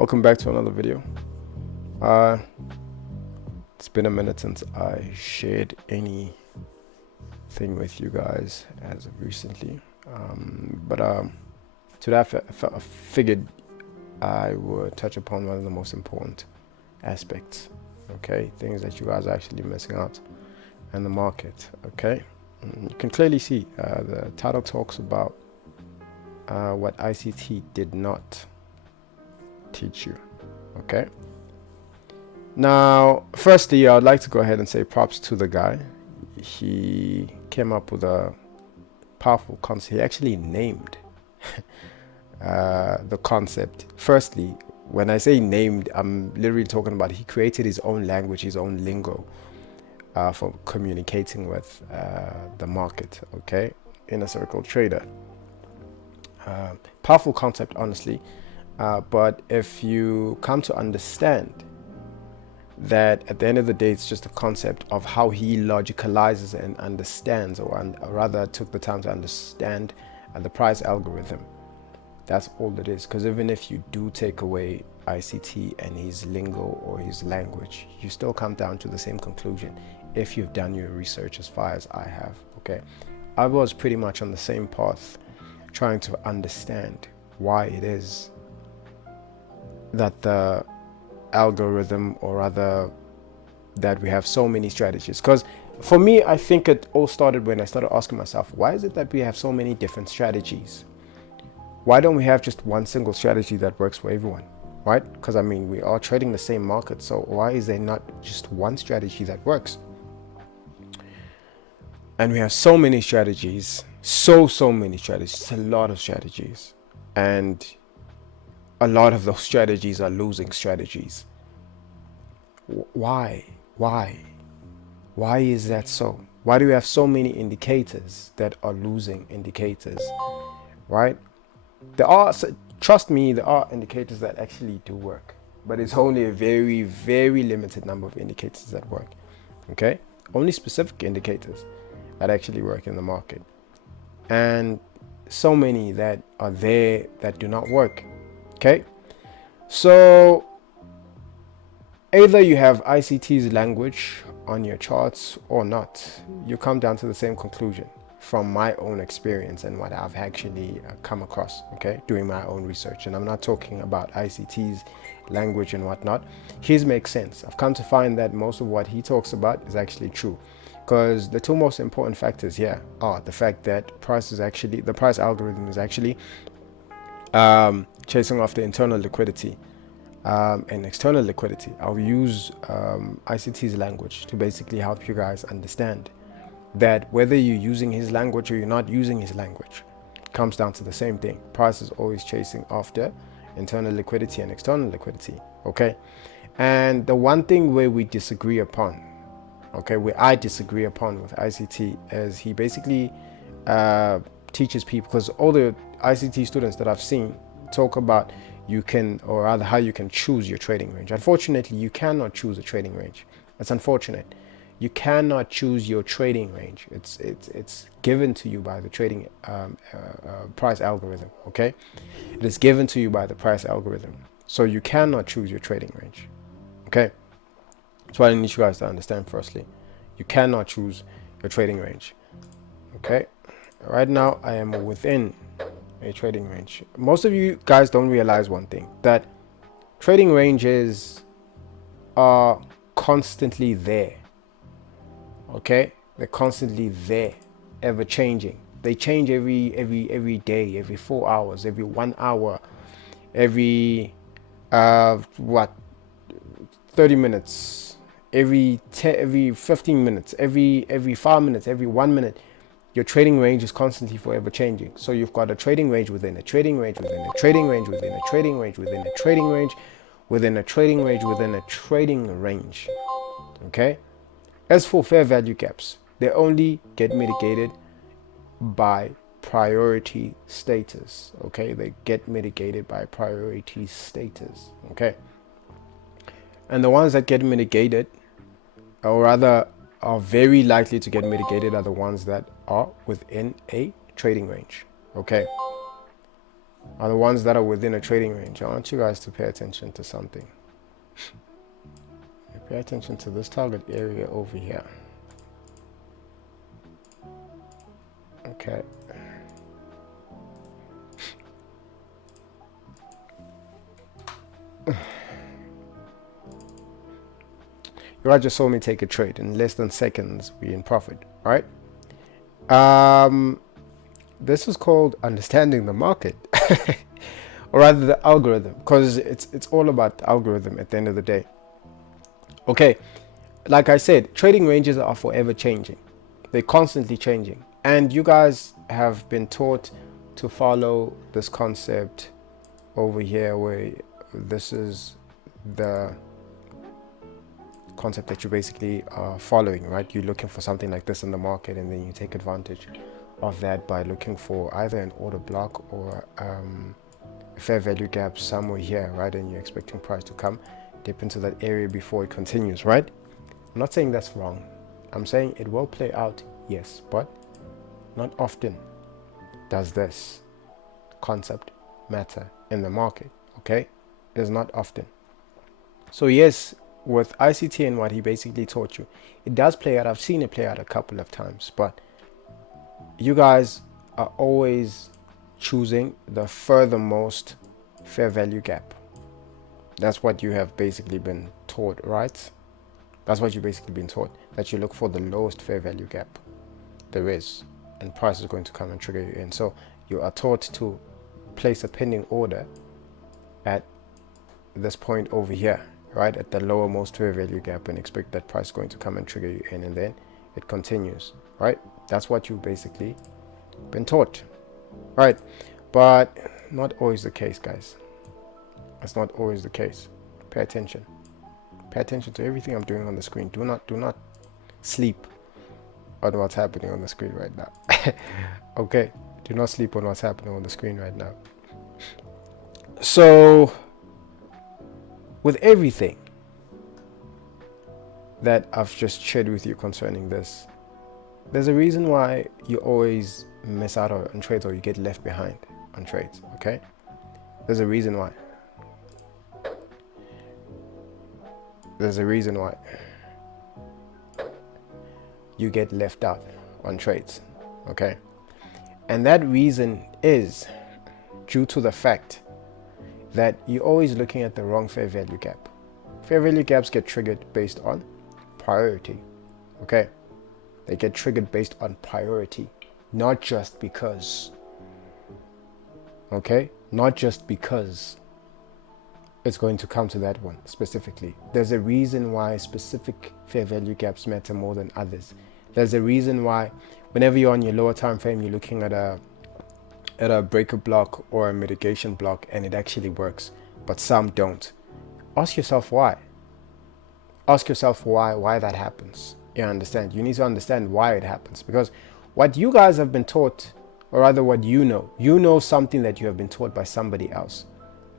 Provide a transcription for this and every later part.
Welcome back to another video. Uh, it's been a minute since I shared anything with you guys as of recently. But today I figured I would touch upon one of the most important aspects. Okay, things that you guys are actually missing out in the market. Okay, you can clearly see the title talks about what ICT did not teach you. Okay, now firstly I would like to go ahead and say props to the guy. He came up with a powerful concept. He actually named the concept. Firstly, when I say named, I'm literally talking about he created his own language, his own lingo for communicating with the market. Okay, inner circle trader. Powerful concept, honestly. But if you come to understand that at the end of the day, it's just a concept of how he logicalizes and understands, or rather took the time to understand the price algorithm. That's all it is. Because even if you do take away ICT and his lingo or his language, you still come down to the same conclusion if you've done your research as far as I have. Okay, I was pretty much on the same path, trying to understand why it is that the algorithm, or rather that we have so many strategies. Because for me, I think it all started when I started asking myself, why is it that we have so many different strategies? Why don't we have just one single strategy that works for everyone, right? Because I mean, we are trading the same market, so why is there not just one strategy that works? And we have so many strategies, so many strategies, a lot of strategies, and a lot of those strategies are losing strategies. Why is that so? Why do we have so many indicators that are losing indicators, right? There are, trust me, there are indicators that actually do work, but it's only a very limited number of indicators that work. Okay, only specific indicators that actually work in the market, and so many that are there that do not work. Okay, so either you have ICT's language on your charts or not. You come down to the same conclusion from my own experience and what I've actually come across, okay, doing my own research. And I'm not talking about ICT's language and whatnot. His makes sense. I've come to find that most of what he talks about is actually true, because the two most important factors here are the fact that the price algorithm is actually chasing after internal liquidity and external liquidity. I'll use ICT's language to basically help you guys understand that whether you're using his language or you're not using his language, it comes down to the same thing. Price is always chasing after internal liquidity and external liquidity. Okay, and the one thing where we disagree upon, okay, where I disagree upon with ICT, is he basically teaches people, because all the ICT students that I've seen talk about you can, or rather how you can choose your trading range. Unfortunately, you cannot choose a trading range. It's unfortunate. You cannot choose your trading range. It's given to you by the trading price algorithm. Okay, it is given to you by the price algorithm, so you cannot choose your trading range. Okay, that's what I need you guys to understand. Firstly, you cannot choose your trading range. Okay, right now I am within a trading range. Most of you guys don't realize one thing, that trading ranges are constantly there. Okay, they're constantly there, ever changing. They change every day, every 4 hours, every 1 hour, every 30 minutes, every 15 minutes, every 5 minutes, every 1 minute. Your trading range is constantly forever changing. So you've got a trading range within a trading range within a trading range within a trading range within a trading range within a trading range within a trading range. Okay, as for fair value gaps, they only get mitigated by priority status. Okay, they get mitigated by priority status. Okay, and the ones that get mitigated, or rather are very likely to get mitigated, are the ones that are within a trading range. Okay, are the ones that are within a trading range. I want you guys to pay attention to something. Pay attention to this target area over here. Okay. You guys just saw me take a trade. In less than seconds, we're in profit, right? This is called understanding the market, or rather the algorithm, because it's all about algorithm at the end of the day. Okay, like I said, trading ranges are forever changing. They're constantly changing, and you guys have been taught to follow this concept over here, where this is the concept that you basically are following, right? You're looking for something like this in the market, and then you take advantage of that by looking for either an order block or a fair value gap somewhere here, right? And you're expecting price to come dip into that area before it continues, right? I'm not saying that's wrong. I'm saying it will play out, yes, but not often does this concept matter in the market, okay? It's not often. So yes, with ICT and what he basically taught you, it does play out. I've seen it play out a couple of times, but you guys are always choosing the furthermost fair value gap. That's what you have basically been taught, right? That's what you've basically been taught, that you look for the lowest fair value gap there is, and price is going to come and trigger you in. So you are taught to place a pending order at this point over here, right, at the lowermost fair value gap, and expect that price is going to come and trigger you in, and then it continues, right? That's what you've basically been taught, right? But not always the case, guys. That's not always the case. Pay attention. Pay attention to everything I'm doing on the screen. Do not sleep on what's happening on the screen right now. Okay, do not sleep on what's happening on the screen right now. So with everything that I've just shared with you concerning this, there's a reason why you always miss out on trades, or you get left behind on trades, okay? There's a reason why. There's a reason why you get left out on trades, okay? And that reason is due to the fact that you're always looking at the wrong fair value gap. Fair value gaps get triggered based on priority, okay? They get triggered based on priority, not just because, okay? Not just because it's going to come to that one specifically. There's a reason why specific fair value gaps matter more than others. There's a reason why whenever you're on your lower time frame, you're looking at a breaker block or a mitigation block, and it actually works, but some don't. Ask yourself why. Ask yourself why that happens. You understand? You need to understand why it happens, because what you guys have been taught, or rather what you know something that you have been taught by somebody else.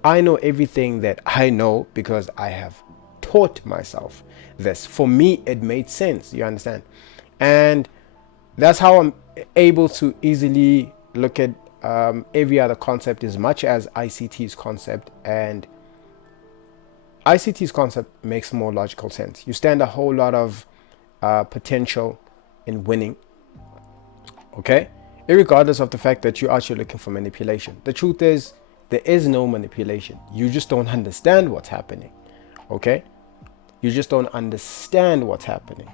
I know everything that I know because I have taught myself this. For me, it made sense. You understand? And that's how I'm able to easily look at every other concept as much as ICT's concept. And ICT's concept makes more logical sense. You stand a whole lot of potential in winning, okay? Irregardless of the fact that you're actually looking for manipulation. The truth is, there is no manipulation. You just don't understand what's happening, okay? You just don't understand what's happening,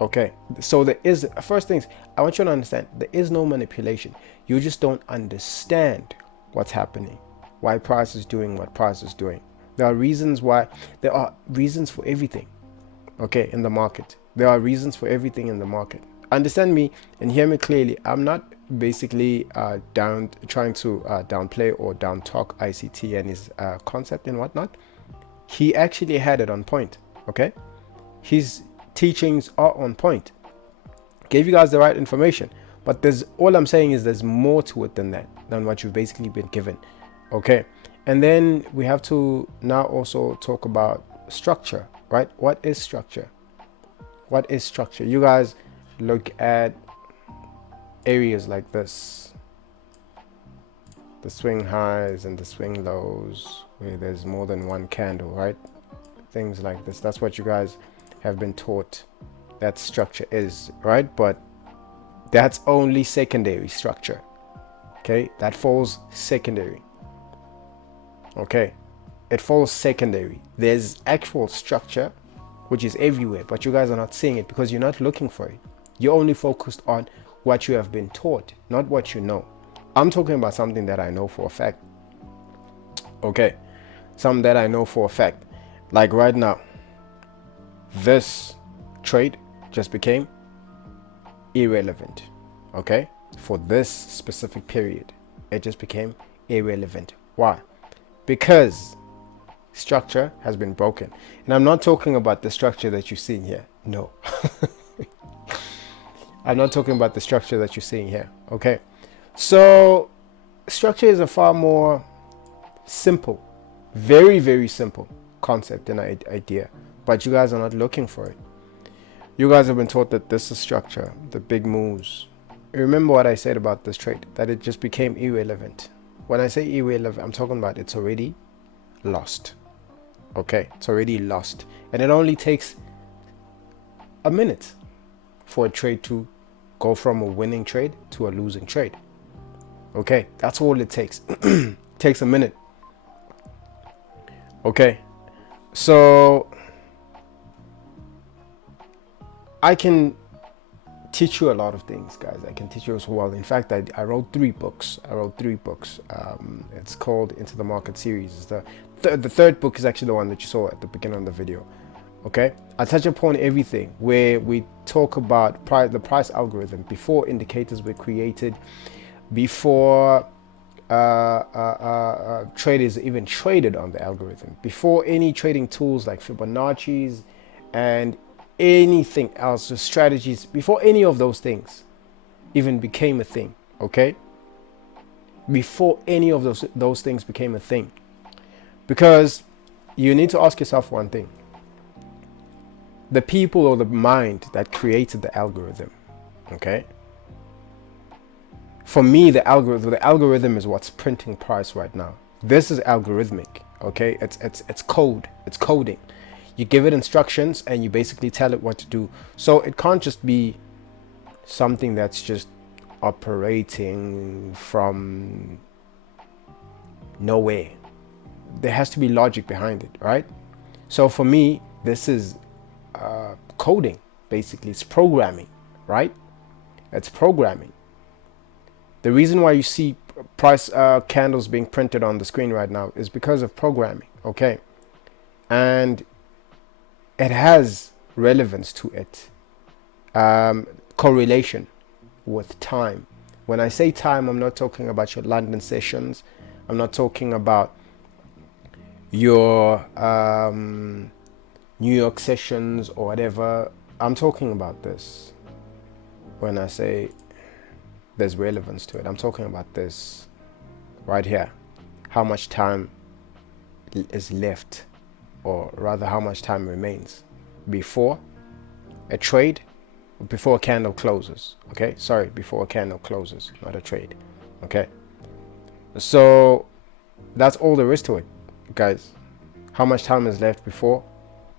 okay? So there is, first things, I want you to understand, there is no manipulation. You just don't understand what's happening, why price is doing what price is doing. There are reasons for everything, okay, in the market. There are reasons for everything in the market. Understand me and hear me clearly. I'm not basically trying to downplay or down talk ICT and his concept and whatnot. He actually had it on point, okay? His teachings are on point. Gave you guys the right information, but all I'm saying is there's more to it than that, than what you've basically been given, okay? And then we have to now also talk about structure, right? What is structure? What is structure? You guys look at areas like this. the swing highs and the swing lows where there's more than one candle, right? Things like this. That's what you guys have been taught that structure is, right? But that's only secondary structure. Okay, that falls secondary. Okay, it falls secondary. There's actual structure which is everywhere, but you guys are not seeing it because you're not looking for it. You're only focused on what you have been taught, not what you know. I'm talking about something that I know for a fact. Okay, something that I know for a fact. Like right now, this trade just became irrelevant. Okay, for this specific period, it just became irrelevant. Why? Because structure has been broken. And I'm not talking about the structure that you're seeing here. No. I'm not talking about the structure that you're seeing here. Okay. So structure is a far more simple, very, very simple concept and idea. But you guys are not looking for it. You guys have been taught that this is structure, the big moves. Remember what I said about this trade, that it just became irrelevant. When I say irrelevant, I'm talking about it's already lost. Okay, it's already lost. And it only takes a minute for a trade to go from a winning trade to a losing trade. Okay, that's all it takes. It takes a minute. Okay, so I can teach you a lot of things, guys. I can teach you as well. In fact, I wrote 3 books. It's called Into the Market series. The third book is actually the one that you saw at the beginning of the video. Okay, I touch upon everything where we talk about the price algorithm before indicators were created, before traders even traded on the algorithm, before any trading tools like Fibonacci's and anything else, the strategies, before any of those things even became a thing. Okay, before any of those things became a thing. Because you need to ask yourself one thing: the people or the mind that created the algorithm. Okay, for me, the algorithm is what's printing price right now. This is algorithmic. Okay, it's code, it's coding. You give it instructions and you basically tell it what to do. So it can't just be something that's just operating from nowhere. There has to be logic behind it, right? So for me, this is coding, basically. It's programming, right? It's programming. The reason why you see price candles being printed on the screen right now is because of programming, okay? And it has relevance to it, correlation with time. When I say time, I'm not talking about your London sessions. I'm not talking about your New York sessions or whatever. I'm talking about this. When I say there's relevance to it, I'm talking about this right here. How much time is left, or rather how much time remains before a trade, before a candle closes. Okay, sorry, before a candle closes, not a trade. Okay, so that's all there is to it, guys. How much time is left before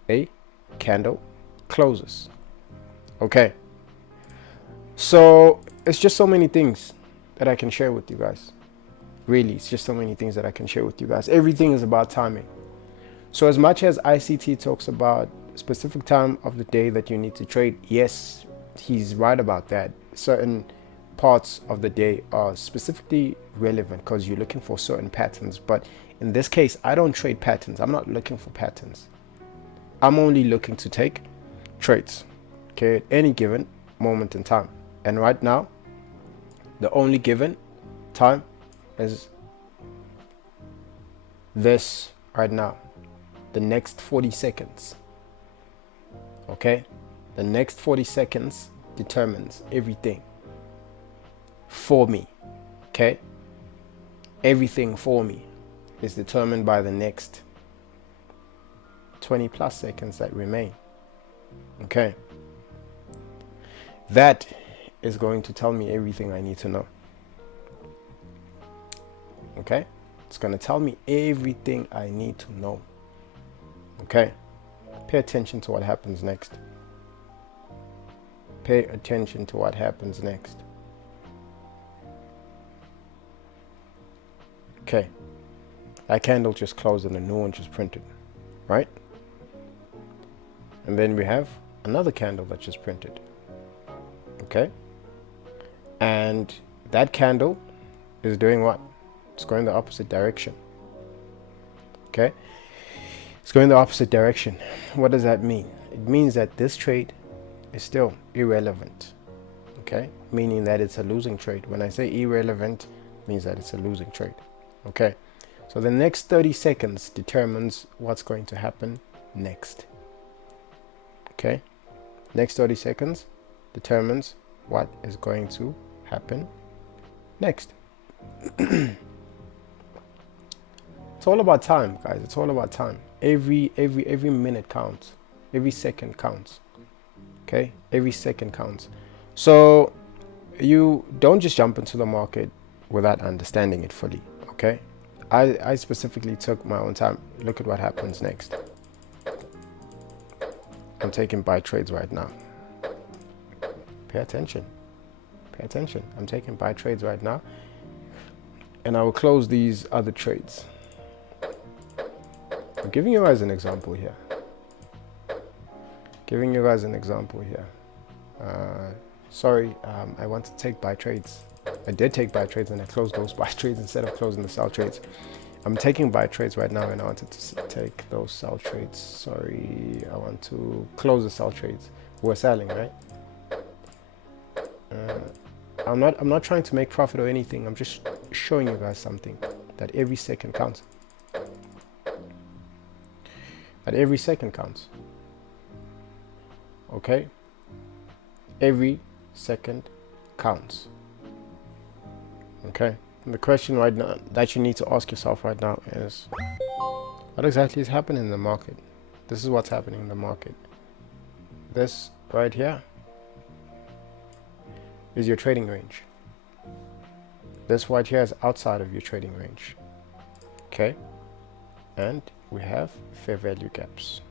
a candle closes? Okay, so it's just so many things that I can share with you guys. Really, it's just so many things that I can share with you guys. Everything is about timing. So as much as ICT talks about specific time of the day that you need to trade, yes, he's right about that. Certain parts of the day are specifically relevant because you're looking for certain patterns. But in this case, I don't trade patterns. I'm not looking for patterns. I'm only looking to take trades, okay, at any given moment in time. And right now, the only given time is this right now. The next 40 seconds. Okay, the next 40 seconds determines everything for me. Okay, everything for me is determined by the next 20 plus seconds that remain. Okay, that is going to tell me everything I need to know. Okay, it's going to tell me everything I need to know. Okay, pay attention to what happens next. Pay attention to what happens next. Okay, that candle just closed and a new one just printed, right? And then we have another candle that just printed. Okay, and that candle is doing what? It's going the opposite direction. Okay, it's going the opposite direction. What does that mean? It means that this trade is still irrelevant. Okay, meaning that it's a losing trade. When I say irrelevant, it means that it's a losing trade. Okay, so the next 30 seconds determines what's going to happen next. Okay, next 30 seconds determines what is going to happen next. It's all about time, guys. It's all about time. Every minute counts. Every second counts. Okay, every second counts. So you don't just jump into the market without understanding it fully. Okay, I specifically took my own time. Look at what happens next. I'm taking buy trades right now. Pay attention. Pay attention. I'm taking buy trades right now, and I will close these other trades. I'm giving you guys an example here. Sorry, I want to take buy trades. I did take buy trades and I closed those buy trades instead of closing the sell trades. I'm taking buy trades right now and I wanted to take those sell trades. Sorry, I want to close the sell trades. We're selling, right? I'm not trying to make profit or anything. I'm just showing you guys something, that every second counts. That every second counts. Okay? Every second counts. Okay? And the question right now that you need to ask yourself right now is, what exactly is happening in the market? This is what's happening in the market. This right here is your trading range. This right here is outside of your trading range. Okay? And we have fair value gaps.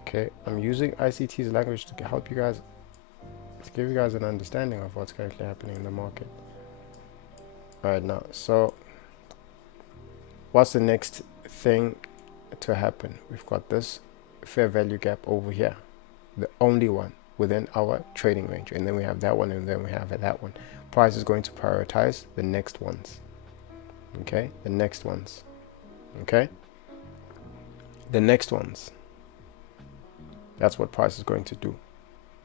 Okay, I'm using ICT's language to help you guys, to give you guys an understanding of what's currently happening in the market right now. So what's the next thing to happen? We've got this fair value gap over here, the only one within our trading range, and then we have that one, and then we have that one. Price is going to prioritize the next ones. Okay, the next ones. Okay, the next ones. That's what price is going to do.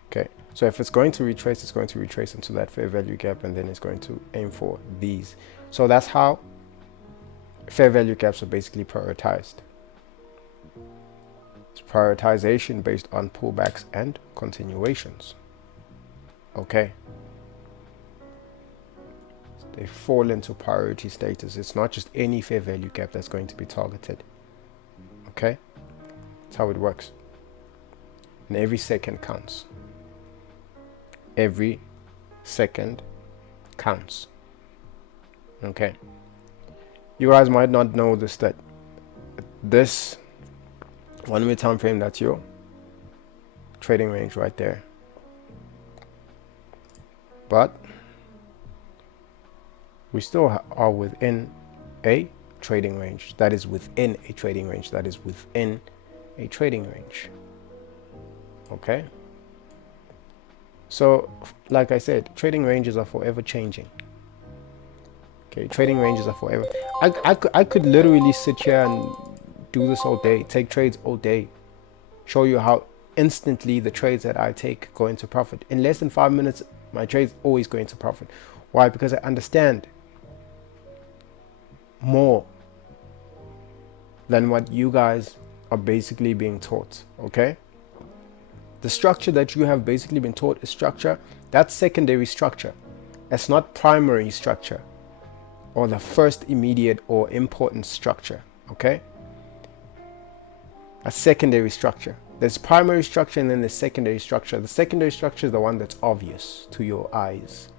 Okay, so if it's going to retrace, it's going to retrace into that fair value gap, and then it's going to aim for these. So that's how fair value gaps are basically prioritized. It's prioritization based on pullbacks and continuations. Okay, they fall into priority status. It's not just any fair value gap that's going to be targeted. Okay, that's how it works. And every second counts. Every second counts. Okay, you guys might not know this, that this 1 minute time frame, that's your trading range right there. But we still are within a trading range. That is within a trading range. That is within a trading range. Okay, so like I said, trading ranges are forever changing. Okay, trading ranges are forever. I could literally sit here and do this all day, take trades all day, show you how instantly the trades that I take go into profit. In less than 5 minutes, my trades always go into profit. Why? Because I understand more than what you guys are basically being taught. Okay, the structure that you have basically been taught is structure. That's secondary structure. It's not primary structure or the first immediate or important structure. Okay, a secondary structure. There's primary structure and then there's secondary structure. The secondary structure is the one that's obvious to your eyes.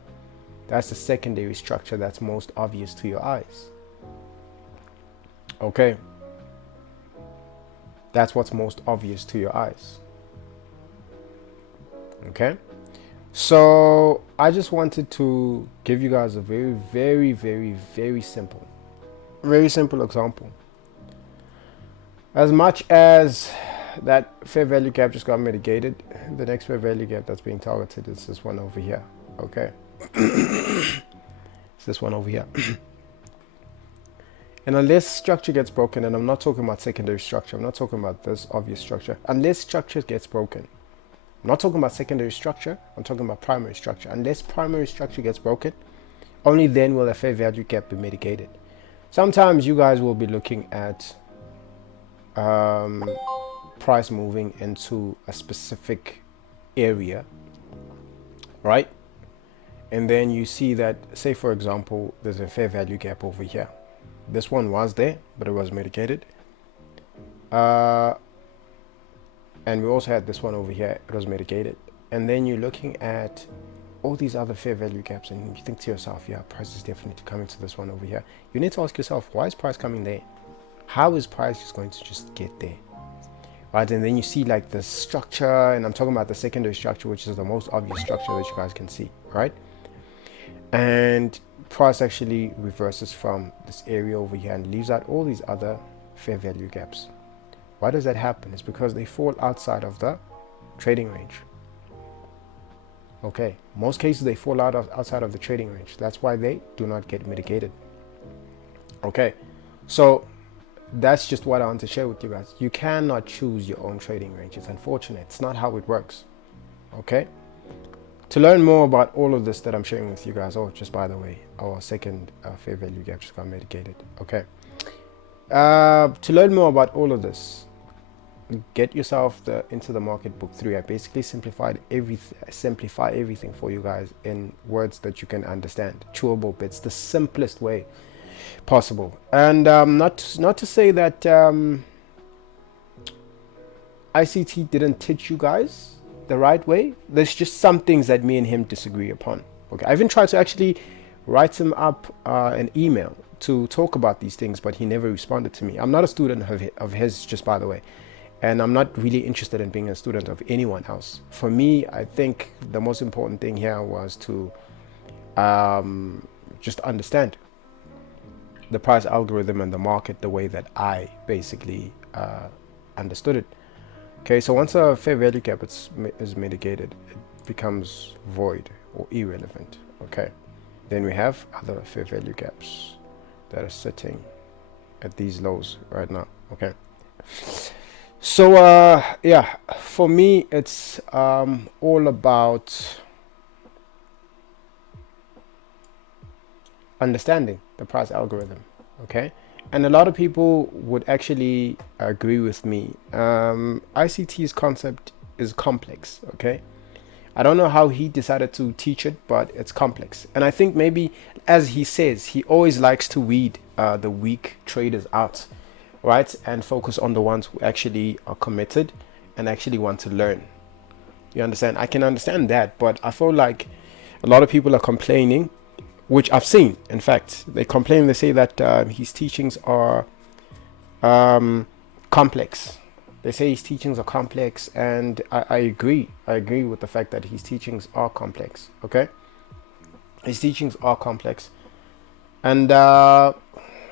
That's the secondary structure that's most obvious to your eyes. Okay, that's what's most obvious to your eyes. Okay, so I just wanted to give you guys a very simple example. As much as that fair value gap just got mitigated, the next fair value gap that's being targeted is this one over here. Okay, it's this one over here. And unless structure gets broken, and I'm not talking about secondary structure, I'm not talking about this obvious structure, unless structure gets broken, I'm not talking about secondary structure, I'm talking about primary structure. Unless primary structure gets broken, only then will a fair value gap be mitigated. Sometimes you guys will be looking at price moving into a specific area, right? And then you see that, say for example, there's a fair value gap over here. This one was there, but it was mitigated. And we also had this one over here, it was mitigated. And then you're looking at all these other fair value gaps and you think to yourself, yeah, price is definitely coming to this one over here. You need to ask yourself, why is price coming there? How is price just going to just get there? Right, and then you see like the structure, and I'm talking about the secondary structure, which is the most obvious structure that you guys can see, right? And price actually reverses from this area over here and leaves out all these other fair value gaps. Why does that happen? It's because they fall outside of the trading range. Okay, most cases they fall outside of the trading range. That's why they do not get mitigated. Okay, so that's just what I want to share with you guys. You cannot choose your own trading range. It's unfortunate. It's not how it works. Okay, to learn more about all of this that I'm sharing with you guys, oh, just by the way, our second fair value gap just got mitigated. Okay, to learn more about all of this, get yourself into the market book 3. I basically simplify everything for you guys in words that you can understand, chewable bits, the simplest way possible. And not to say that ICT didn't teach you guys the right way. There's just some things that me and him disagree upon. Okay, I even tried to actually write him up an email to talk about these things, but he never responded to me. I'm not a student of his, just by the way, and I'm not really interested in being a student of anyone else. For me, I think the most important thing here was to just understand the price algorithm and the market the way that I basically understood it. Okay, so once a fair value gap is mitigated, it becomes void or irrelevant. Okay, then we have other fair value gaps that are sitting at these lows right now. Okay, so yeah, for me it's all about understanding the price algorithm. Okay, and a lot of people would actually agree with me. ICT's concept is complex. Okay, I don't know how he decided to teach it, but it's complex. And I think maybe, as he says, he always likes to weed the weak traders out, right, and focus on the ones who actually are committed and actually want to learn. You understand? I can understand that, but I feel like a lot of people are complaining, which I've seen. In fact, they complain, they say that his teachings are complex. They say his teachings are complex, and I agree. I agree with the fact that his teachings are complex. Okay, his teachings are complex. And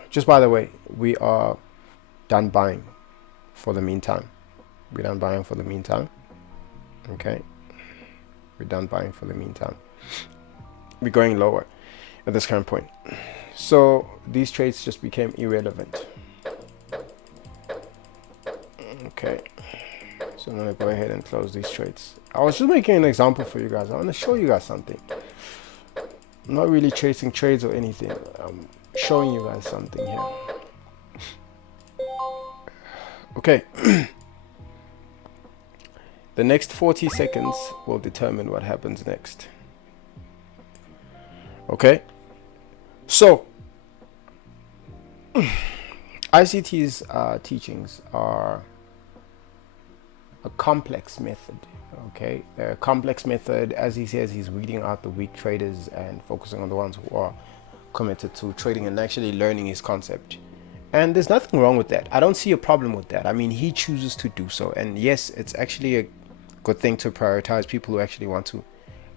just by the way, we are done buying for the meantime. We're done buying for the meantime. Okay, we're done buying for the meantime. We're going lower at this current point, so these trades just became irrelevant. Okay, so I'm gonna go ahead and close these trades. I was just making an example for you guys. I want to show you guys something. I'm not really chasing trades or anything. I'm showing you guys something here. Okay. The next 40 seconds will determine what happens next. Okay, so ICT's teachings are a complex method, Okay, a complex method, as he says, he's weeding out the weak traders and focusing on the ones who are committed to trading and actually learning his concept. And there's nothing wrong with that. I don't see a problem with that. I mean, he chooses to do so. And yes, it's actually a good thing to prioritize people who actually want to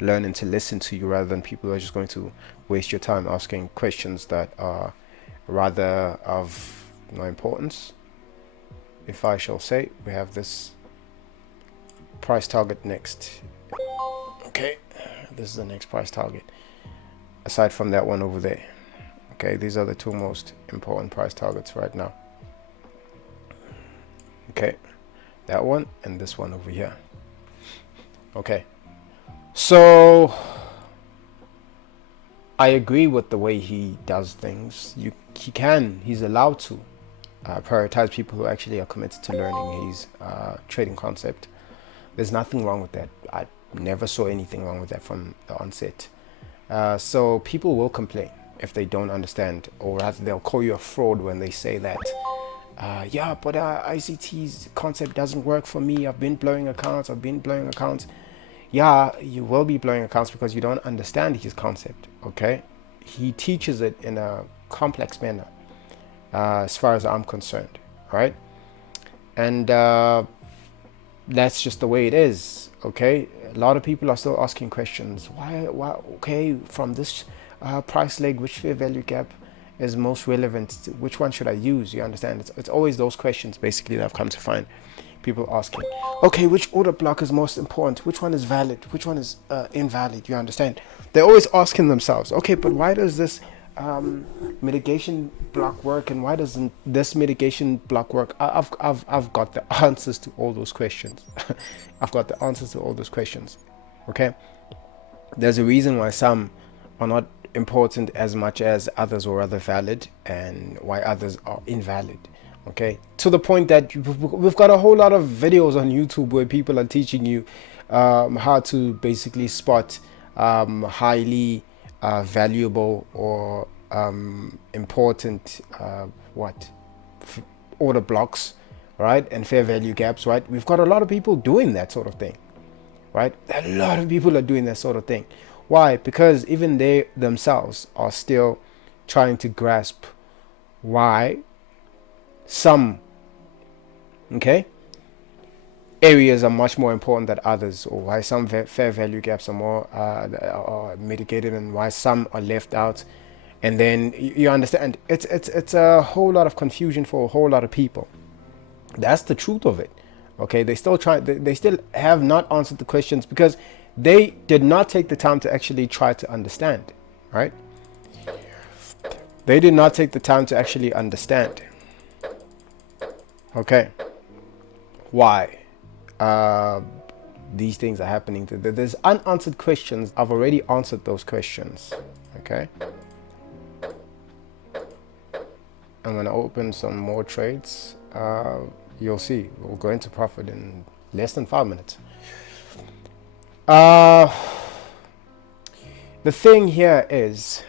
learn and to listen to you, rather than people who are just going to waste your time asking questions that are rather of no importance. If I shall say, we have this price target next. Okay, this is the next price target, aside from that one over there. Okay, these are the two most important price targets right now. Okay, that one and this one over here. Okay, so I agree with the way he does things. He's allowed to prioritize people who actually are committed to learning his trading concept. There's nothing wrong with that. I never saw anything wrong with that from the onset. So people will complain if they don't understand, or rather they'll call you a fraud when they say that, yeah, but ICT's concept doesn't work for me. I've been blowing accounts. Yeah, you will be blowing accounts because you don't understand his concept. Okay, he teaches it in a complex manner, as far as I'm concerned, right? And that's just the way it is. Okay, a lot of people are still asking questions. Why okay, from this price leg, which fair value gap is most relevant? Which one should I use? You understand? It's always those questions basically that I've come to find people asking. Okay, which order block is most important? Which one is valid? Which one is invalid? You understand? They're always asking themselves, okay, but why does this mitigation block work, and why doesn't this mitigation block work? I've got the answers to all those questions. I've got the answers to all those questions. Okay, there's a reason why some are not important as much as others, or rather valid, and why others are invalid. Okay, to the point that we've got a whole lot of videos on YouTube where people are teaching you how to basically spot highly valuable or important order blocks, right, and fair value gaps, right? We've got a lot of people doing that sort of thing, right? A lot of people are doing that sort of thing. Why? Because even they themselves are still trying to grasp why some areas are much more important than others, or why some fair value gaps are more are mitigated, and why some are left out. And then you understand, it's a whole lot of confusion for a whole lot of people. That's the truth of it. Okay, they still have not answered the questions because they did not take the time to actually try to understand, right? They did not take the time to actually understand. Okay, why these things are happening. There's unanswered questions. I've already answered those questions. Okay, I'm gonna open some more trades. You'll see we'll go into profit in less than 5 minutes. The thing here is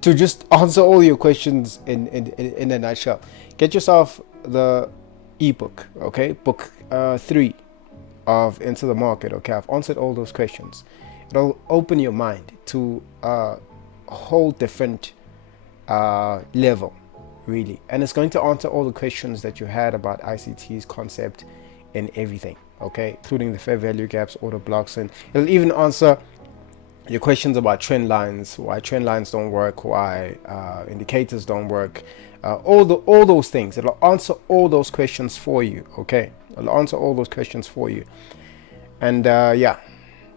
to just answer all your questions in a nutshell. Get yourself the ebook, okay, book 3 of Into the Market. Okay, I've answered all those questions. It'll open your mind to a whole different level, really, and it's going to answer all the questions that you had about ICT's concept and everything, okay, including the fair value gaps, order blocks, and it'll even answer your questions about trend lines, why trend lines don't work, why indicators don't work, all those things. It'll answer all those questions for you. Okay, it'll answer all those questions for you. And yeah,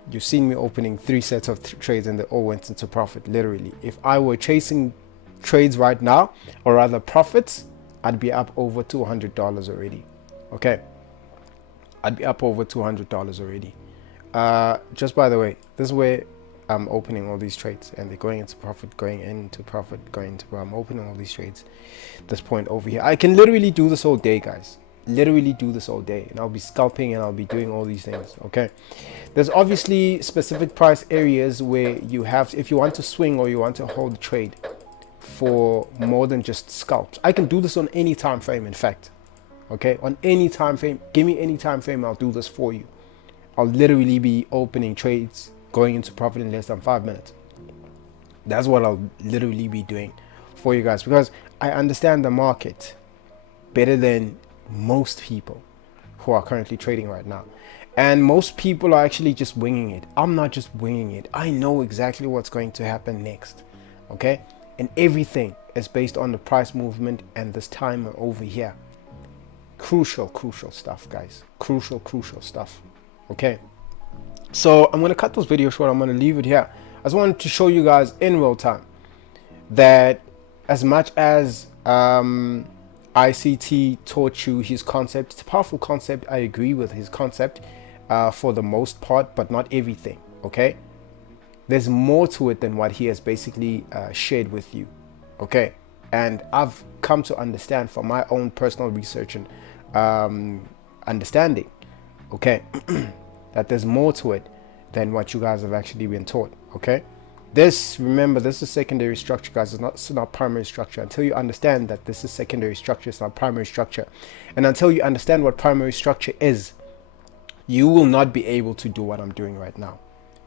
you've seen me opening 3 sets of trades, and they all went into profit. Literally, if I were chasing trades right now, or rather profits, I'd be up over $200 already. Okay, I'd be up over $200 already. Just by the way, this is where I'm opening all these trades, and they're going into profit, going into profit, going into profit. I'm opening all these trades at this point over here. I can literally do this all day, guys. Literally do this all day, and I'll be scalping, and I'll be doing all these things. Okay, there's obviously specific price areas where you have, if you want to swing or you want to hold the trade for more than just scalps. I can do this on any time frame, in fact. Okay, on any time frame, give me any time frame, I'll do this for you. I'll literally be opening trades, going into profit in less than 5 minutes. That's what I'll literally be doing for you guys, because I understand the market better than most people who are currently trading right now. And most people are actually just winging it. I'm not just winging it. I know exactly what's going to happen next. Okay? And everything is based on the price movement and this timer over here. Crucial stuff, guys. Crucial stuff. Okay? So I'm going to cut this video short. I'm going to leave it here. I just wanted to show you guys in real time that as much as ICT taught you his concept, it's a powerful concept. I agree with his concept for the most part, but not everything. Okay, there's more to it than what he has basically shared with you. Okay, and I've come to understand from my own personal research and understanding, okay, that there's more to it than what you guys have actually been taught. Okay, remember, this is secondary structure, guys. It's not primary structure. Until you understand that this is secondary structure, it's not primary structure. And until you understand what primary structure is, you will not be able to do what I'm doing right now.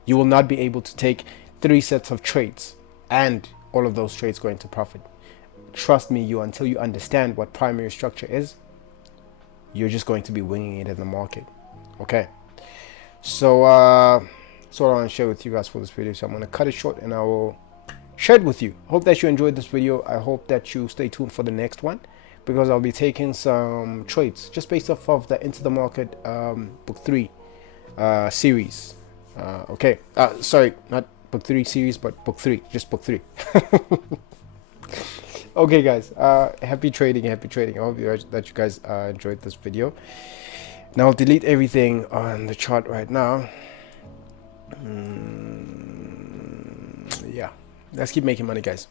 You will not be able to take 3 sets of trades and all of those trades go into profit. Trust me, until you understand what primary structure is, you're just going to be winging it in the market. Okay, so that's what I want to share with you guys for this video. So I'm going to cut it short and I will share it with you. Hope that you enjoyed this video. I hope that you stay tuned for the next one, because I'll be taking some trades just based off of the Into the Market book 3 series. Okay, sorry, not book 3 series, but book 3, just book 3. Okay, guys, happy trading. I hope that you guys enjoyed this video. Now I'll delete everything on the chart right now. Yeah, let's keep making money, guys.